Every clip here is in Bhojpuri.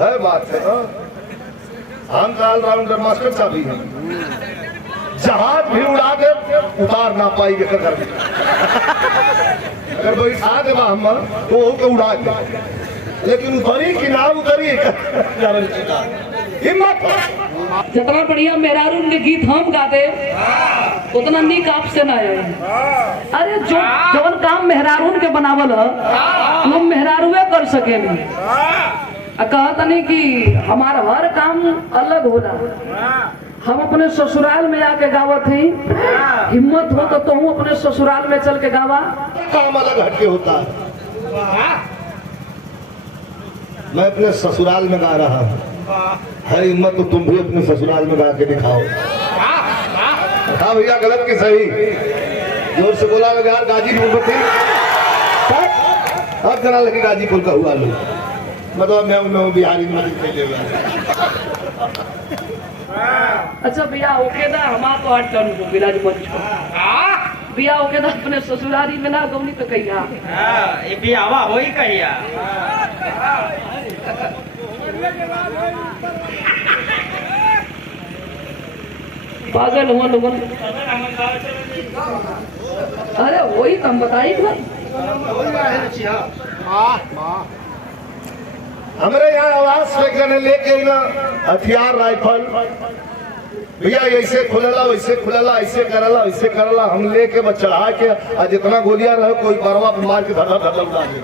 वह बात है ना, हम तो ऑलराउंडर मास्टर साहब ही हैं, जहाज भी उड़ा के उतार ना पाएंगे कर अगर कोई साथ है हम तो के उड़ा के, लेकिन उतरी कि ना उतरी हिम्मत। जितना बढ़िया मेहरारू के गीत हम गाते उतना नीक आपसे ना आए। अरे जो जवन काम मेहरारून के बनावल वो मेहरारूए कर सके। कहता नहीं कि हमारा हर काम अलग होला। हम अपने ससुराल में आके गावत ही, हिम्मत हो तो तुम अपने ससुराल में चल के गावा। काम अलग हटके होता है। मैं अपने ससुराल में गा रहा हूँ, है हिम्मत तो तुम भी अपने ससुराल में गा के दिखाओ। हाँ भैया, गलत की सही, जोर से बोला लगा यार। गाजीपुर में थी, अब जना लगे गाजीपुर का हुआ लोग, मतलब मैं बिहारी में खेले हुआ। अच्छा भैया ओके दा हमार तो 8 टन को बिराज मंच को भैया ओके दा अपने ससुरारी में ना गौनी तो कहिया। हां ये भी आवा होई कहिया। पागल हुआ लोगन। अरे वही तुम बताई भाई। हमारे यहाँ आवाज से लेके ना हथियार राइफल भैया ऐसे खुलेला वैसे खुलेला, ऐसे करला वैसे करला, हम लेके चढ़ा के जितना गोलियां रहे कोई बरवा मार के धड़ा धड़ा उड़ा दे।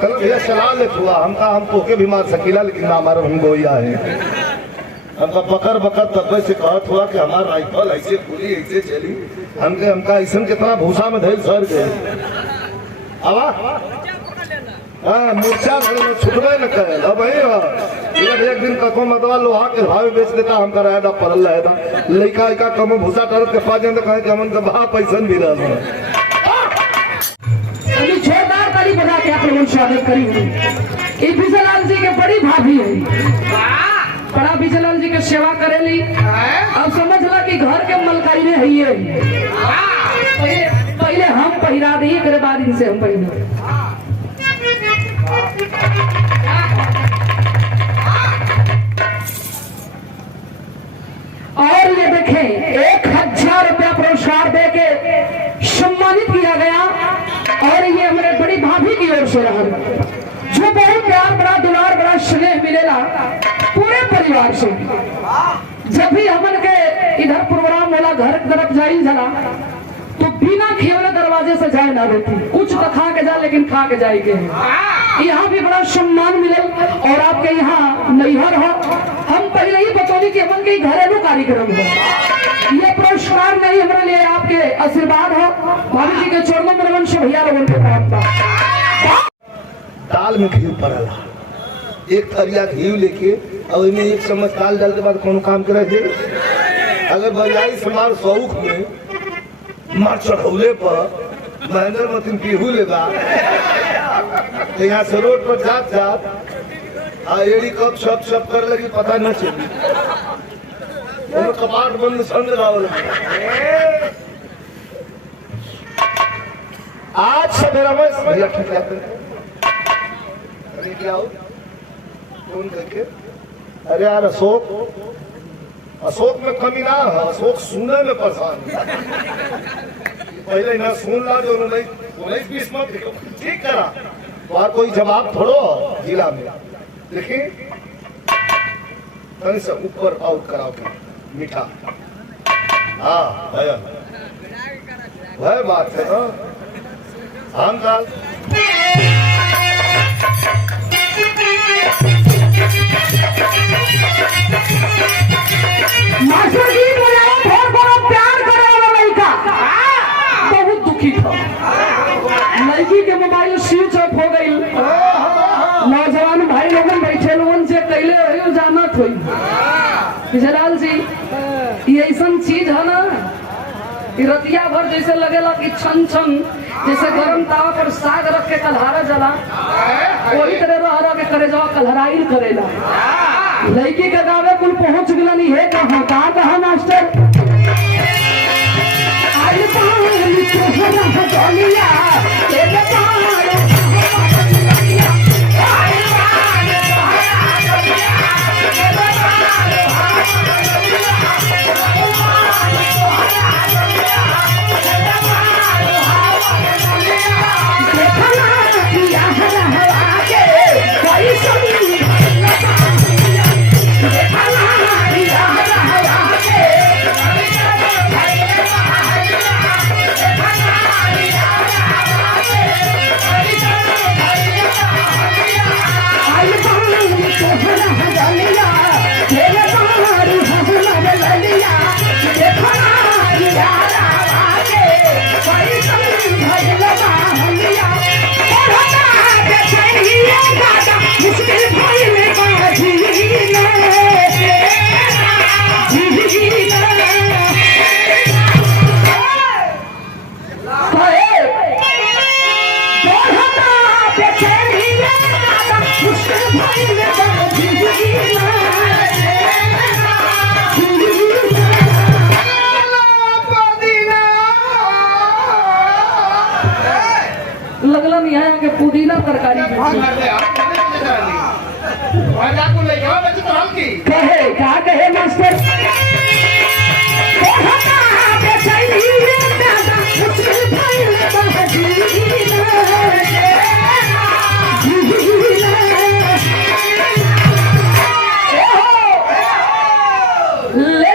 कल भैया चला ले हुआ हमका, हम पोके भी मार सकीला लेकिन ना हमारे हम गोया है। हमका बकर बकर तब से कहत हुआ कि हमारा राइफल ऐसे खुली ऐसे चली, हमका ऐसा कितना भूसा में धैल सर गए। आवा हाँ मूर्छा में छुटबे न करे। अब एक दिन कको मतवा लोहा के भाव बेच देता, हमका रहता पड़ल रहता लड़का का कम भूसा टरत के पास जाते कहे कि हमन का बहा पैसा भी रहा। जोरदार ताली बजा के आप लोगों स्वागत करी। ये विजयलाल जी के बड़ी भाभी है, बड़ा विजयलाल जी के सेवा करेली। अब समझ ला कि घर के मलकाई ने है ये। पहले हम पहिरा दी, एक बाद इनसे हम पहिरा। और ये देखें 1000 रुपया पुरस्कार देके सम्मानित किया गया। और ये हमारे बड़ी भाभी की ओर से रहा, जो बहुत प्यार बड़ा दुलार बड़ा स्नेह मिलेला पूरे परिवार से। जब भी हमन के इधर प्रोग्राम होला घर की तरफ जाई जला तो बिना खियोले दरवाजे से जाए ना देती, कुछ तो खा के जा लेकिन खा के जाएंगे। यहाँ भी बड़ा सम्मान मिले। और आपके यहाँ नैहर हो, हम पहले ही बतौनी कि हमन के घरेलू कार्यक्रम है। ये पुरस्कार नहीं हमारे लिए आपके आशीर्वाद हो। भाभी जी के चरणों में रमन से भैया लोगों को प्राप्त। दाल में घी पड़ेला, एक थरिया घी लेके और इनमें 1 चम्मच दाल डाल के बाद कौन काम करे थे। अगर बजाई समार शौक में मार चढ़ौले पर महेंद्र मतीन पीहू लेगा तो यहाँ से रोड पर जात जात एड़ी कब शप शप कर लगी पता न चली, कपाट बंद संग आज से मेरा भैया ठीक है क्या हो फोन करके। अरे यार अशोक में कमी ना है, अशोक सुनने में परेशान है। पहले ना सुन ला जो 19-20 मत ठीक करा, और कोई जवाब थोड़ो जिला में देखिए कहीं से ऊपर आउट कराओ मीठा। हाँ वह बात है ना। हम काल मास्टर जी बहुत प्यार करे वाला लड़का बहुत दुखी था। लड़की के मोबाइल स्विच ऑफ हो गई। नौजवान भाई लोगन बैठे लोगन से कैले रही जानत हुई। विजयलाल जी ये ऐसा चीज है ना, रतिया भर जैसे लगेला कि छन छन जैसे गरम तावा पर साग रख के कलहारा जला, वही तरह रह के करे जावा कलहराइल करेला। लड़की के गावे कुल पहुंच गला नहीं है। कहाँ मास्टर कहे क्या कहे मास्टर ले